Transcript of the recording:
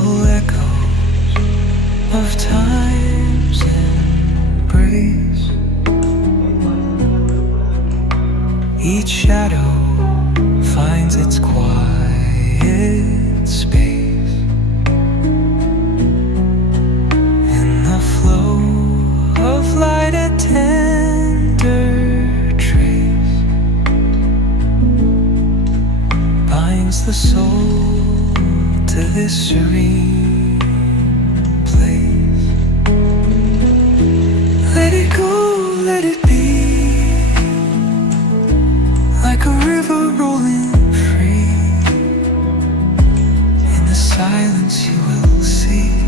gentle echoes of time's embrace. Each shadow finds its quiet space in the flow of light, a tender trace binds the soul to this serene place. Let it go, let it be, like a river rolling free. In the silence you will see